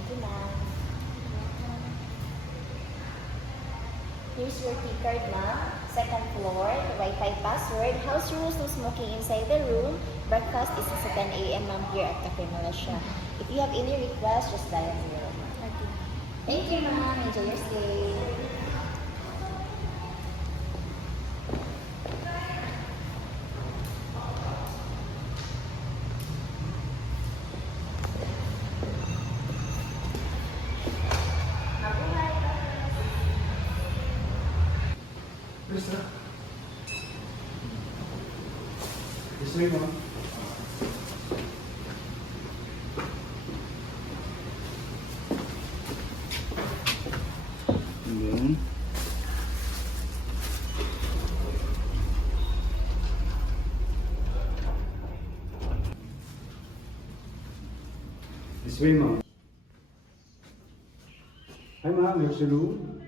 Thank you, ma'am. Here's your key card, ma'am. Second floor, Wi-Fi password. House rules, no smoking inside the room. Breakfast is at 10 a.m. ma'am here at Cafe Malaysia. If you have any requests, just dial 0. Okay. Thank you, ma'am. Enjoy your stay. This way, ma'am. And then, this way, ma'am. Hi, ma'am. Here's your room.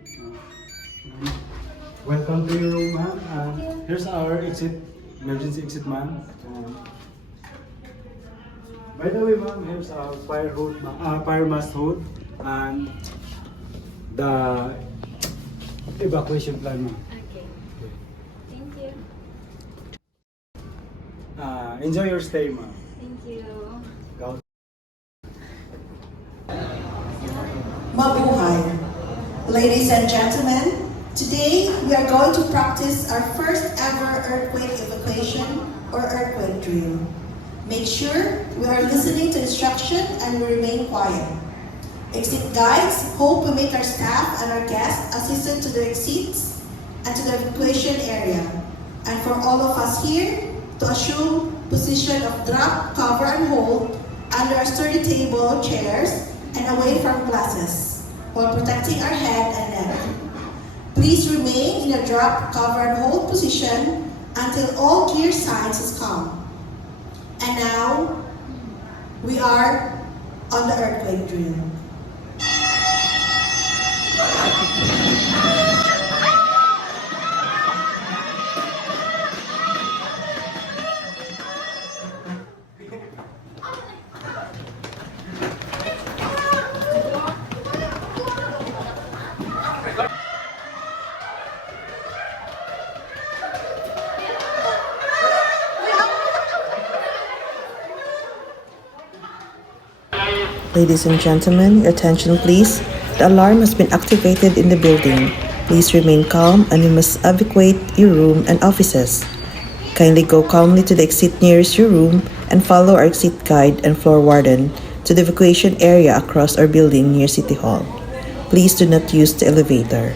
Welcome to your room, ma'am. Here's our exit, emergency exit, ma'am. By the way, ma'am, here's our fire mask hood and the evacuation plan, ma'am. Okay. Thank you. Enjoy your stay, ma'am. Thank you. Go. Mabuhay! Ladies and gentlemen, today we are going to practice our first ever earthquake evacuation or earthquake drill. Make sure we are listening to instruction and we remain quiet. Exit guides hope we make our staff and our guests assistant to their exits and to the evacuation area. And for all of us here to assume position of drop, cover, and hold under our sturdy table, chairs, and away from glasses, while protecting our head and neck. Please remain in a drop, cover, and hold position until all gear signs is calm. And now, we are on the earthquake drill. Ladies and gentlemen, your attention please. The alarm has been activated in the building. Please remain calm and you must evacuate your room and offices. Kindly go calmly to the exit nearest your room and follow our exit guide and floor warden to the evacuation area across our building near City Hall. Please do not use the elevator.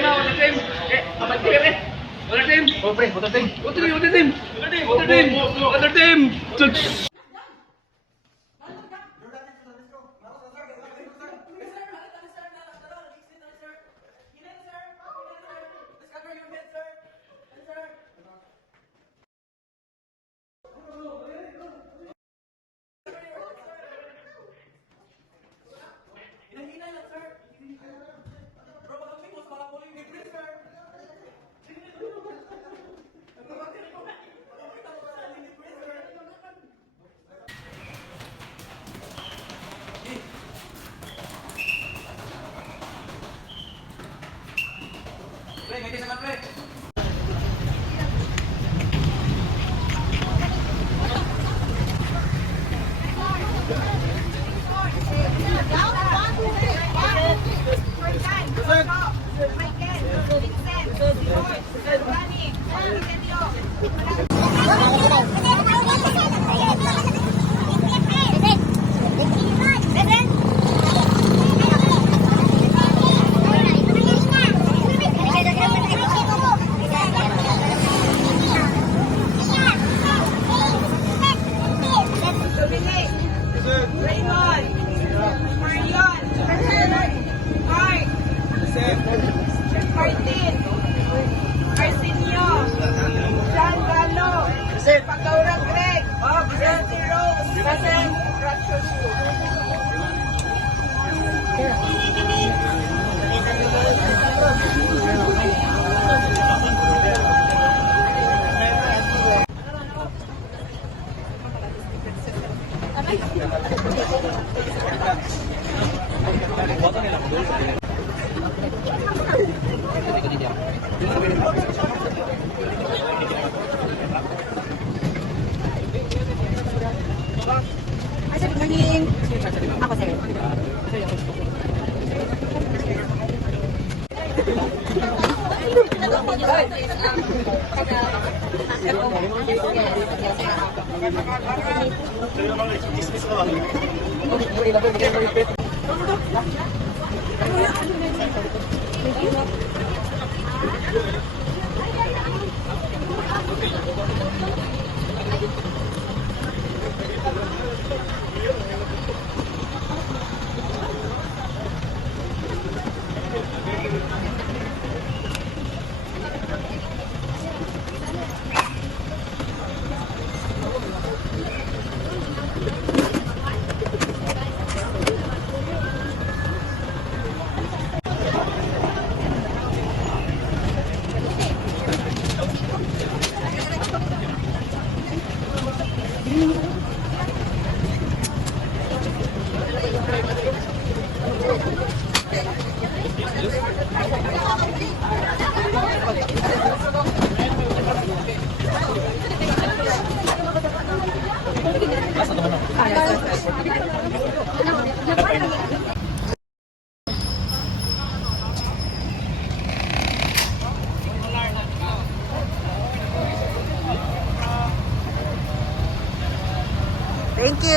Water team. Abad kayo eh. Water team. Oh, pre, water team. Water team. Rain Thank you.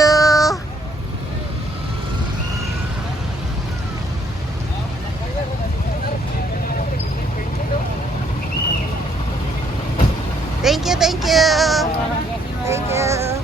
Thank you, thank you. Thank you.